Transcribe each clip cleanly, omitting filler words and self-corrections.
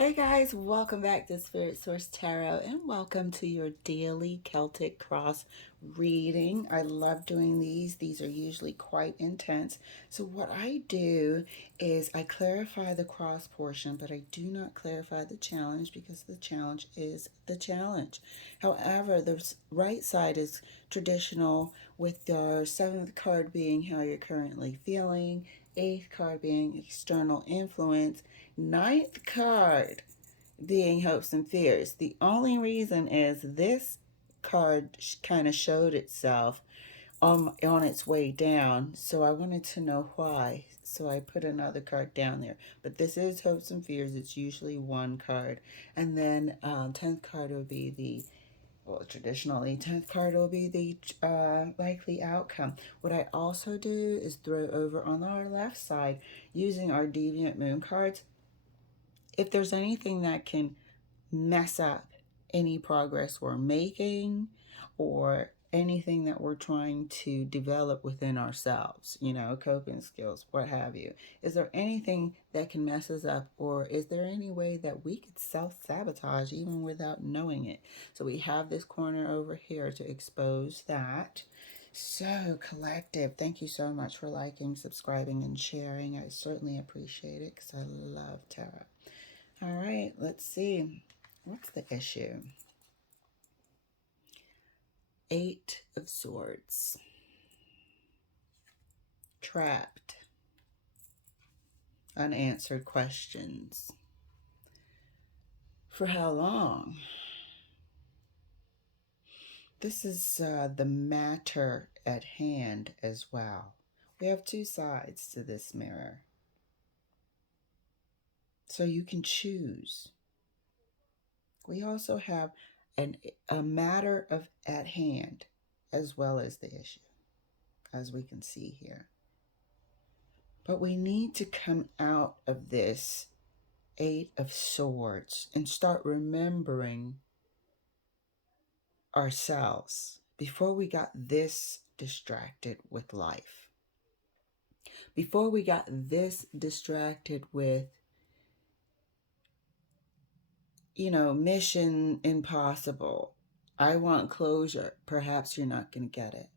Hey guys, welcome back to Spirit Source Tarot and welcome to your daily Celtic cross reading. I love doing these. These are usually quite intense. So what I do is I clarify the cross portion, but I do not clarify the challenge because the challenge is the challenge. However, the right side is traditional with the seventh card being how you're currently feeling, eighth card being external influence, ninth card being hopes and fears. The only reason is this card kind of showed itself on its way down, so I wanted to know why. So I put another card down there. But this is hopes and fears. It's usually one card. And then 10th card will be the well, traditionally, 10th card will be the likely outcome. What I also do is throw over on our left side using our Deviant Moon cards. If there's anything that can mess up any progress we're making or anything that we're trying to develop within ourselves, coping skills, what have you. Is there anything that can mess us up, or is there any way that we could self-sabotage even without knowing it? So we have this corner over here to expose that. So, collective, thank you so much for liking, subscribing, and sharing. I certainly appreciate it because I love tarot. All right, let's see. What's the issue? Eight of Swords. Trapped. Unanswered questions. For how long? This is the matter at hand as well. We have two sides to this mirror. So you can choose. We also have a matter of at hand as well as the issue, as we can see here. But we need to come out of this Eight of Swords and start remembering ourselves before we got this distracted with life. Before we got this distracted with, mission impossible. I want closure. Perhaps you're not going to get it.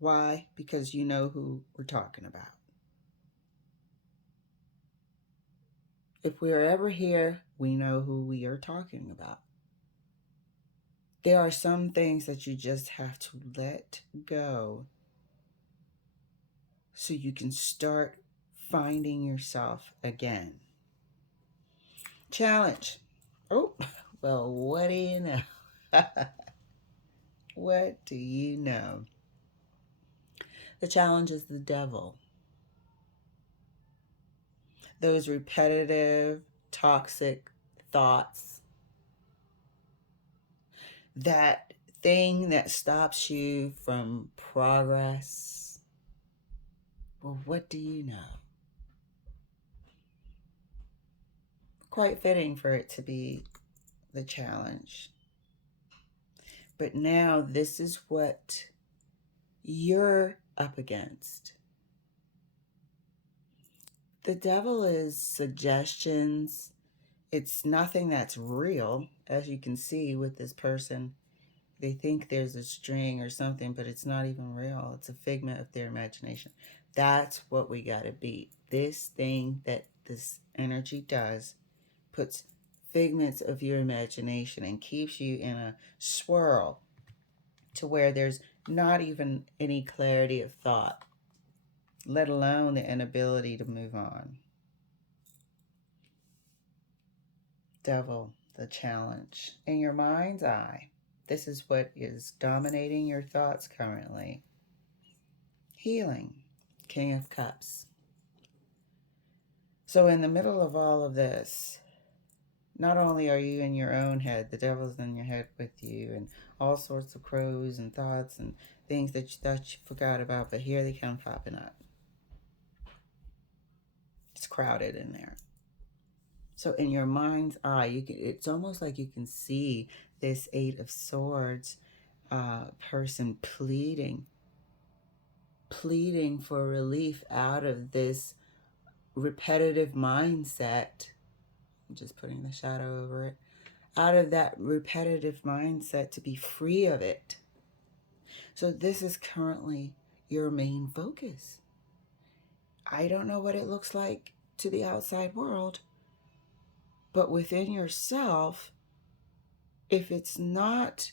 Why? Because you know who we're talking about. If we're ever here, we know who we are talking about. There are some things that you just have to let go so you can start finding yourself again. Challenge. Oh, well, what do you know? What do you know? The challenge is the devil. Those repetitive, toxic thoughts. That thing that stops you from progress. Well, what do you know? Quite fitting for it to be the challenge. But now this is what you're up against. The devil is suggestions. It's nothing that's real, as you can see with this person. They think there's a string or something, but it's not even real. It's a figment of their imagination. That's what we got to beat. This thing that this energy does puts figments of your imagination and keeps you in a swirl to where there's not even any clarity of thought, let alone the inability to move on. Devil, the challenge. In your mind's eye, this is what is dominating your thoughts currently. Healing, King of Cups. So in the middle of all of this, not only are you in your own head, the devil's in your head with you, and all sorts of crows and thoughts and things that you thought you forgot about, but here they come popping up. It's crowded in there. So in your mind's eye, it's almost like you can see this Eight of Swords person pleading for relief out of this repetitive mindset just putting the shadow over it, out of that repetitive mindset to be free of it. So this is currently your main focus. I don't know what it looks like to the outside world, but within yourself, if it's not,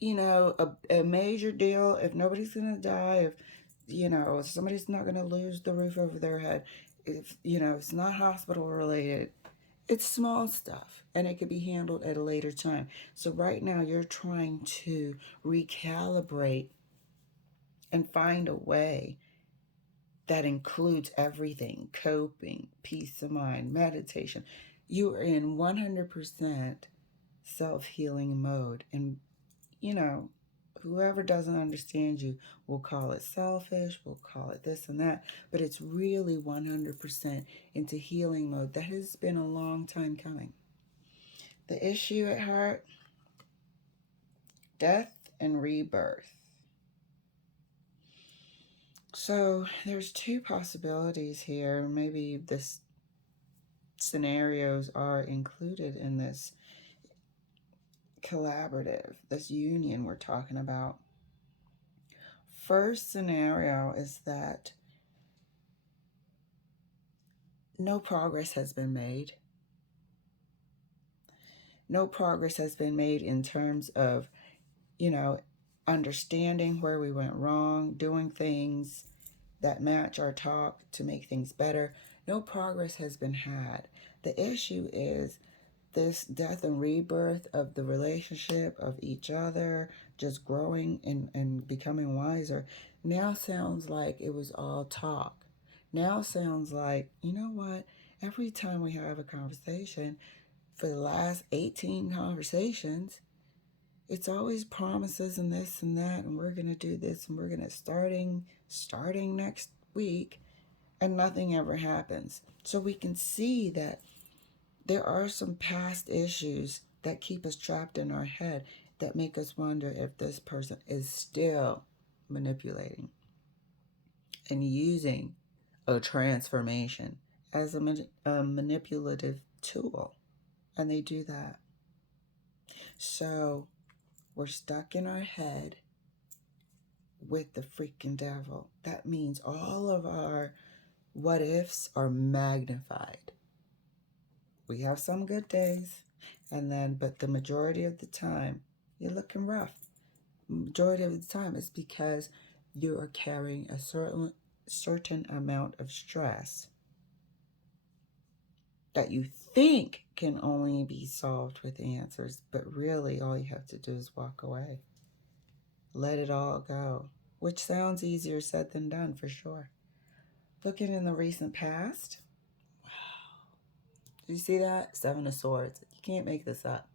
a major deal, if nobody's going to die, if somebody's not going to lose the roof over their head, if, it's not hospital related, it's small stuff and it could be handled at a later time. So right now you're trying to recalibrate and find a way that includes everything: coping, peace of mind, meditation. You are in 100% self-healing mode. And, whoever doesn't understand you will call it selfish, will call it this and that, but it's really 100% into healing mode. That has been a long time coming. The issue at heart: death and rebirth. So there's two possibilities here. Maybe this scenarios are included in this collaborative, this union we're talking about. First scenario is that no progress has been made. No progress has been made in terms of, understanding where we went wrong, doing things that match our talk to make things better. No progress has been had. The issue is this death and rebirth of the relationship, of each other, just growing and becoming wiser. Now sounds like it was all talk. Now sounds like, you know what? Every time we have a conversation, for the last 18 conversations, it's always promises and this and that, and we're going to do this, and we're going to starting next week, and nothing ever happens. So we can see that there are some past issues that keep us trapped in our head, that make us wonder if this person is still manipulating and using a transformation as a manipulative tool. And they do that. So we're stuck in our head with the freaking devil. That means all of our what ifs are magnified. We have some good days, but the majority of the time, you're looking rough. Majority of the time, it's because you are carrying a certain amount of stress that you think can only be solved with answers, but really all you have to do is walk away. Let it all go, which sounds easier said than done for sure. Looking in the recent past, wow. Did you see that? Seven of Swords. You can't make this up.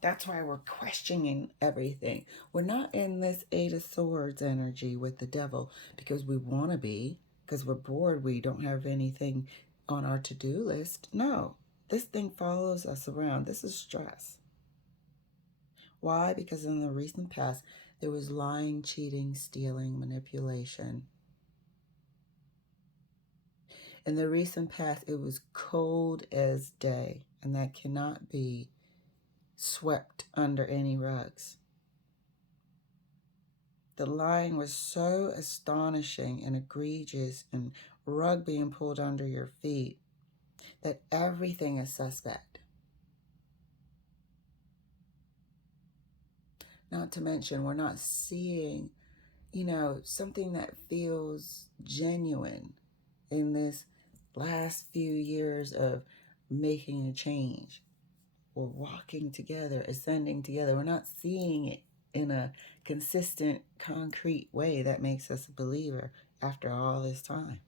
That's why we're questioning everything. We're not in this Eight of Swords energy with the devil because we want to be, because we're bored, we don't have anything on our to-do list. No, this thing follows us around. This is stress. Why? Because in the recent past, there was lying, cheating, stealing, manipulation. In the recent past, it was cold as day, and that cannot be swept under any rugs. The lying was so astonishing and egregious, and rug being pulled under your feet, that everything is suspect. Not to mention, we're not seeing, something that feels genuine in this last few years of making a change. We're walking together, ascending together. We're not seeing it in a consistent, concrete way that makes us a believer after all this time.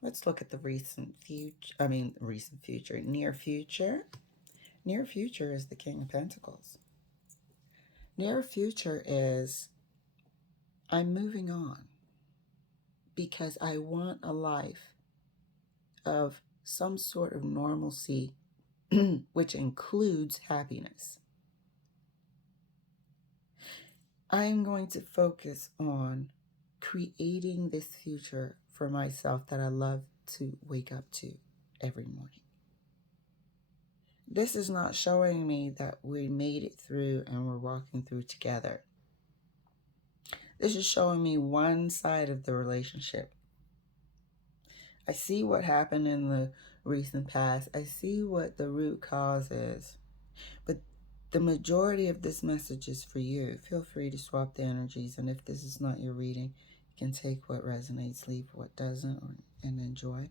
Let's look at the near future. Near future is the King of Pentacles. Near future is, I'm moving on because I want a life of some sort of normalcy, which includes happiness. I am going to focus on creating this future for myself that I love to wake up to every morning. This is not showing me that we made it through and we're walking through together. This is showing me one side of the relationship. I see what happened in the recent past. I see what the root cause is. But the majority of this message is for you. Feel free to swap the energies. And if this is not your reading, you can take what resonates, leave what doesn't, and enjoy.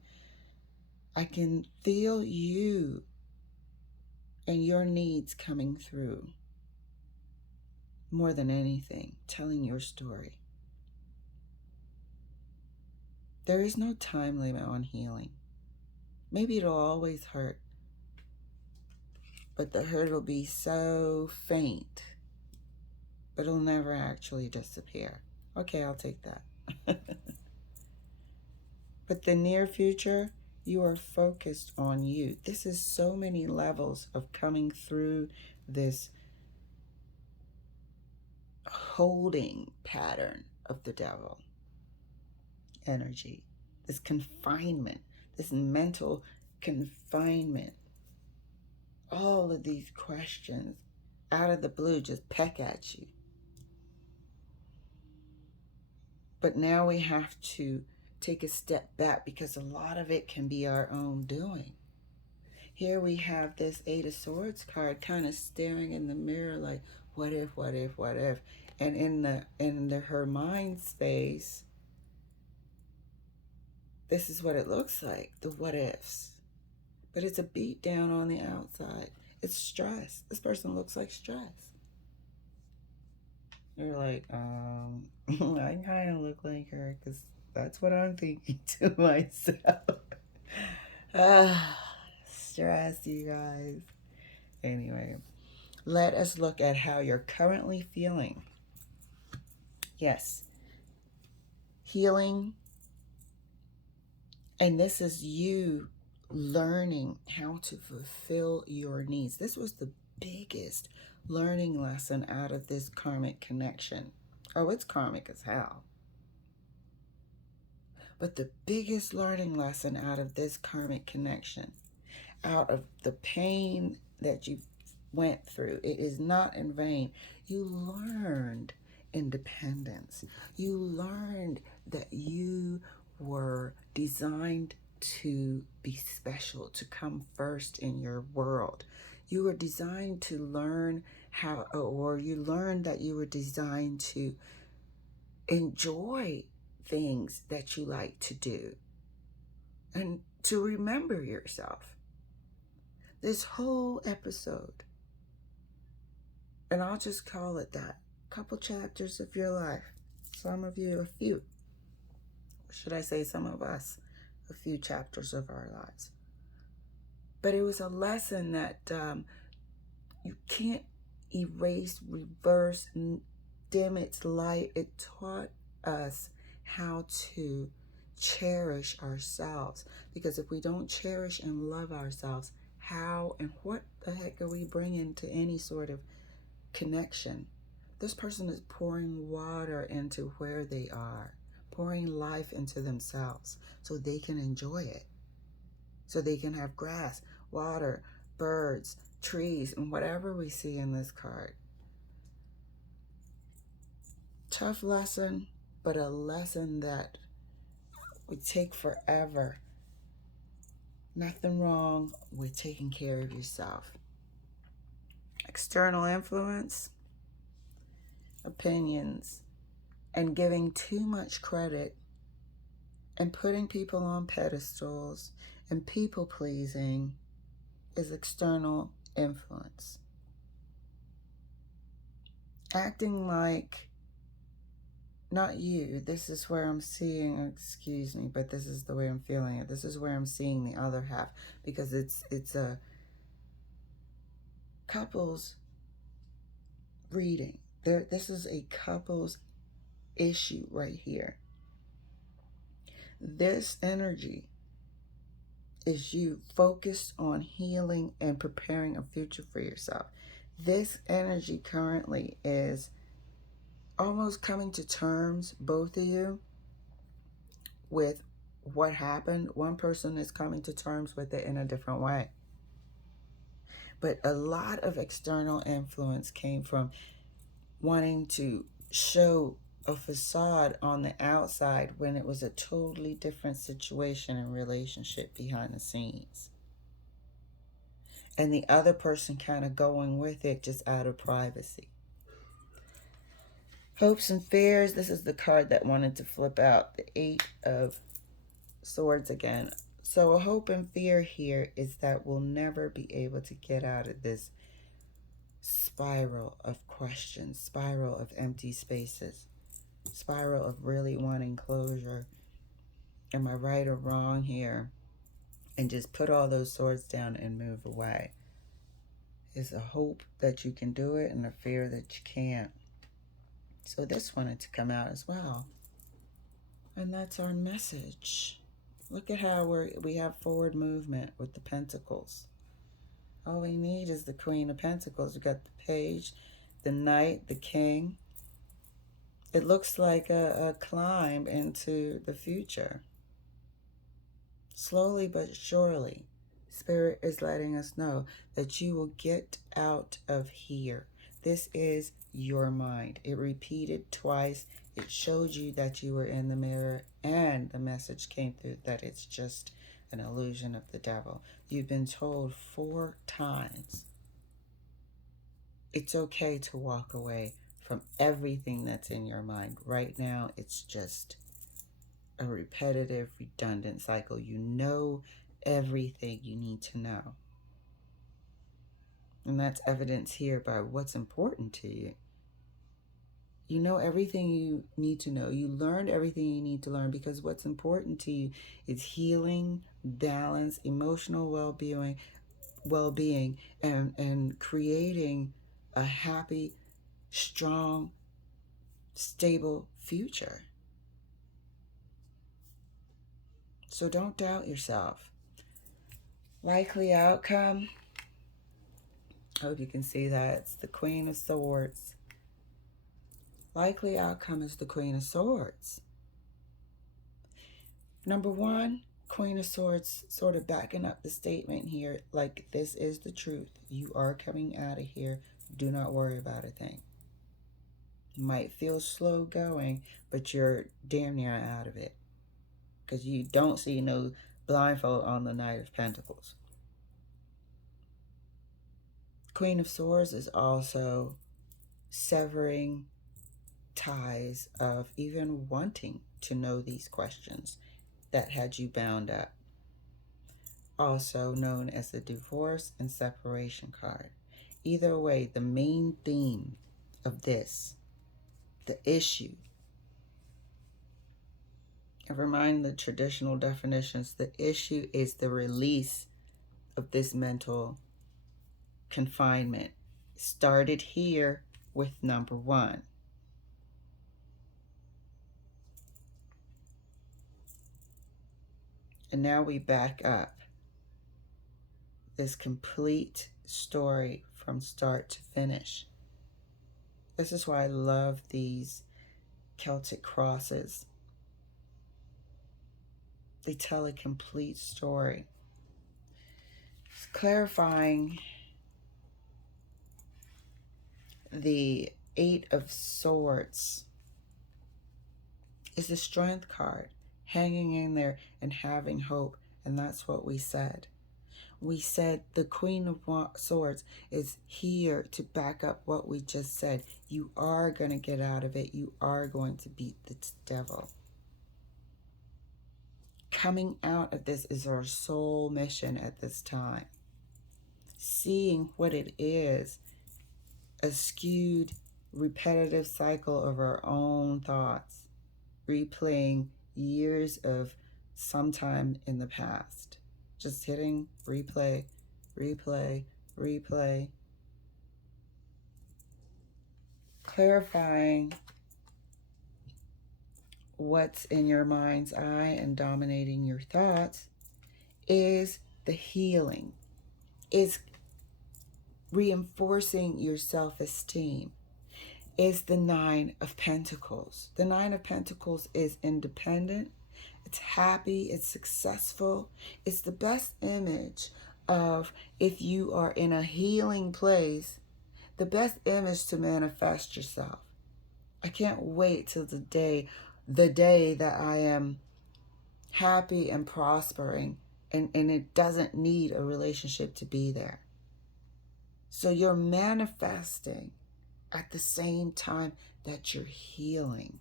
I can feel you and your needs coming through more than anything, telling your story. There is no time limit on healing. Maybe it'll always hurt, but the hurt will be so faint, but it'll never actually disappear. Okay, I'll take that. But the near future, you are focused on you. This is so many levels of coming through this holding pattern of the devil energy, this confinement, this mental confinement. All of these questions out of the blue just peck at you. But now we have to take a step back because a lot of it can be our own doing. Here we have this Eight of Swords card kind of staring in the mirror like, what if, what if, what if? And in her mind space, this is what it looks like, the what ifs. But it's a beat down on the outside. It's stress. This person looks like stress. You're like, I kind of look like her because that's what I'm thinking to myself. Stress, you guys. Anyway, let us look at how you're currently feeling. Yes. Healing. And this is you learning how to fulfill your needs. This was the biggest learning lesson out of this karmic connection. Oh, it's karmic as hell. But the biggest learning lesson out of this karmic connection, out of the pain that you went through, it is not in vain. You learned independence. You learned that you were designed to be special, to come first in your world. You were designed to learn how, or you learned that you were designed to enjoy things that you like to do and to remember yourself. This whole episode, and I'll just call it that, couple chapters of your life. Some of you, a few. Should I say some of us, a few chapters of our lives. But it was a lesson that you can't erase, reverse, dim its light. It taught us how to cherish ourselves. Because if we don't cherish and love ourselves, how and what the heck are we bringing to any sort of connection? This person is pouring water into where they are, pouring life into themselves so they can enjoy it, so they can have grass, water, birds, trees, and whatever we see in this card. Tough lesson, but a lesson that would take forever. Nothing wrong with taking care of yourself. External influence, opinions, and giving too much credit and putting people on pedestals and people pleasing is external influence. Acting like not you. This is where I'm seeing, excuse me, but this is the way I'm feeling it. This is where I'm seeing the other half, because it's a couples reading. This is a couples issue right here. This energy is you focused on healing and preparing a future for yourself. This energy currently is almost coming to terms, both of you, with what happened. One person is coming to terms with it in a different way. But a lot of external influence came from wanting to show a facade on the outside when it was a totally different situation and relationship behind the scenes. And the other person kind of going with it just out of privacy. Hopes and fears. This is the card that wanted to flip out. The 8 of Swords again. So a hope and fear here is that we'll never be able to get out of this spiral of questions, spiral of empty spaces, spiral of really wanting closure. Am I right or wrong here? And just put all those swords down and move away. It's a hope that you can do it and a fear that you can't. So this wanted to come out as well. And that's our message. Look at how we have forward movement with the Pentacles. All we need is the Queen of Pentacles. We've got the Page, the Knight, the King. It looks like a climb into the future. Slowly but surely, Spirit is letting us know that you will get out of here. This is your mind. It repeated twice. It showed you that you were in the mirror, and the message came through that it's just an illusion of the devil. You've been told 4 times. It's okay to walk away from everything that's in your mind. Right now, it's just a repetitive, redundant cycle. You know everything you need to know. And that's evidenced here by what's important to you. You know everything you need to know. You learned everything you need to learn because what's important to you is healing, balance, emotional well-being, and creating a happy, strong, stable future. So don't doubt yourself. Likely outcome. I hope you can see that. It's the Queen of Swords. Likely outcome is the Queen of Swords. Number 1, Queen of Swords sort of backing up the statement here, like this is the truth. You are coming out of here. Do not worry about a thing. Might feel slow going, but you're damn near out of it. Because you don't see no blindfold on the Knight of Pentacles. Queen of Swords is also severing ties of even wanting to know these questions that had you bound up. Also known as the divorce and separation card. Either way, the main theme of this, the issue, never mind the traditional definitions, the issue is the release of this mental confinement. Started here with number 1. And now we back up this complete story from start to finish. This is why I love these Celtic crosses. They tell a complete story. It's clarifying the 8 of Swords is the Strength card, hanging in there and having hope. And that's what we said. We said the Queen of Swords is here to back up what we just said. You are going to get out of it. You are going to beat the devil. Coming out of this is our sole mission at this time. Seeing what it is, a skewed, repetitive cycle of our own thoughts, replaying years of sometime in the past. Just hitting replay, replay, replay. Clarifying what's in your mind's eye and dominating your thoughts is the healing, is reinforcing your self-esteem. is the Nine of Pentacles. The Nine of Pentacles is independent. It's happy. It's successful. It's the best image of, if you are in a healing place, the best image to manifest yourself. I can't wait till the day that I am happy and prospering, and it doesn't need a relationship to be there. So you're manifesting at the same time that you're healing.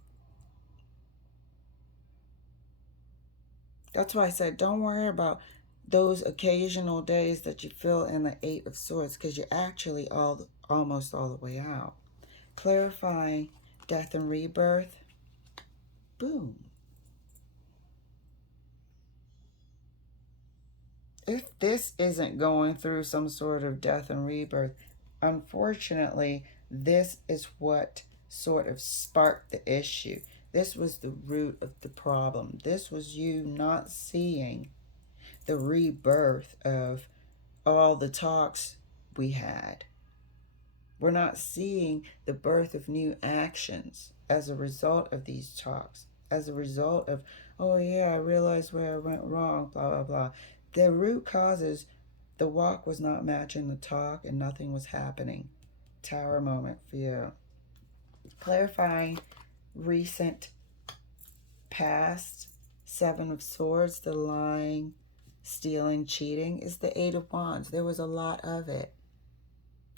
That's why I said don't worry about those occasional days that you feel in the Eight of Swords, because you're actually almost all the way out. Clarifying death and rebirth. Boom. If this isn't going through some sort of death and rebirth, unfortunately, this is what sort of sparked the issue. This was the root of the problem. This was you not seeing the rebirth of all the talks we had. We're not seeing the birth of new actions as a result of these talks, as a result of, oh yeah, I realized where I went wrong, blah, blah, blah. The root causes, the walk was not matching the talk and nothing was happening. Tower moment for you. Clarifying recent past. Seven of Swords, the lying, stealing, cheating, is the Eight of Wands. There was a lot of it.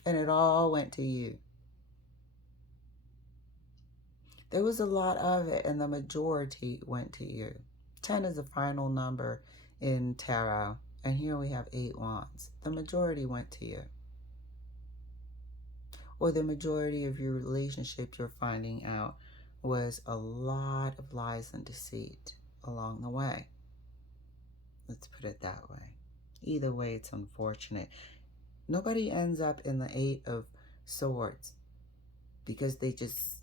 And it all went to you. There was a lot of it, and the majority went to you. 10 is the final number in tarot, and here we have 8 wands. The majority went to you. Or the majority of your relationship, you're finding out, was a lot of lies and deceit along the way. Let's put it that way. Either way, it's unfortunate. Nobody ends up in the 8 of Swords because they just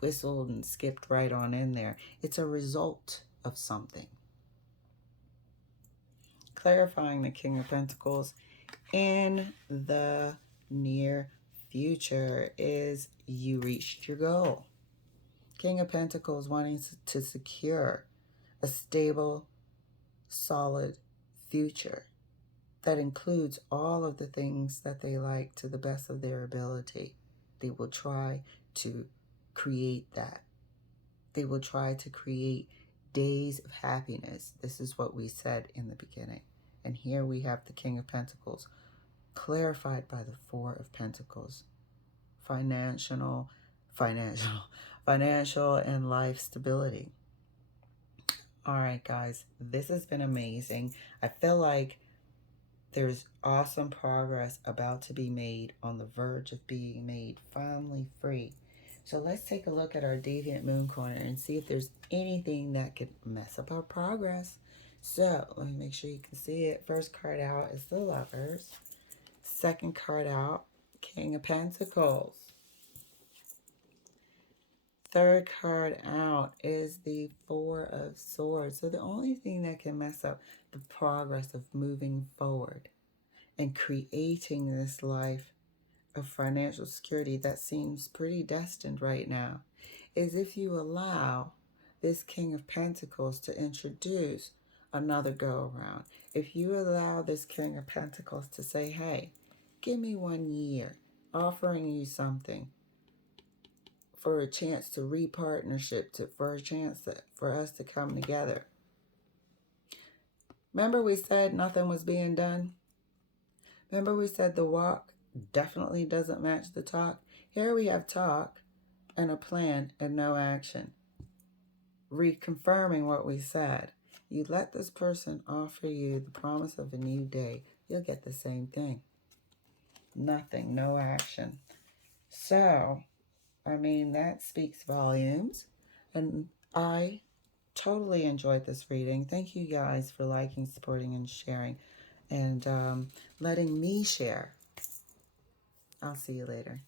whistled and skipped right on in there. It's a result of something. Clarifying the King of Pentacles in the near future is you reached your goal. King of Pentacles wanting to secure a stable, solid future that includes all of the things that they like to the best of their ability. They will try to create that. They will try to create days of happiness. This is what we said in the beginning. And here we have the King of Pentacles, clarified by the Four of Pentacles. Financial and life stability. All right, guys, this has been amazing. I feel like there's awesome progress about to be made, on the verge of being made finally free. So let's take a look at our Deviant Moon Corner and see if there's anything that could mess up our progress. So let me make sure you can see it. First card out is the Lovers. Second card out, King of Pentacles. Third card out is the Four of Swords. So the only thing that can mess up the progress of moving forward and creating this life of financial security that seems pretty destined right now is if you allow this King of Pentacles to introduce another go-around. If you allow this King of Pentacles to say, hey, give me 1 year, offering you something for a chance to re-partnership, for a chance for us to come together. Remember we said nothing was being done? Remember we said the walk definitely doesn't match the talk? Here we have talk and a plan and no action. Reconfirming what we said. You let this person offer you the promise of a new day, you'll get the same thing. Nothing, no action. So, I mean, that speaks volumes. And I totally enjoyed this reading. Thank you guys for liking, supporting, and sharing. And letting me share. I'll see you later.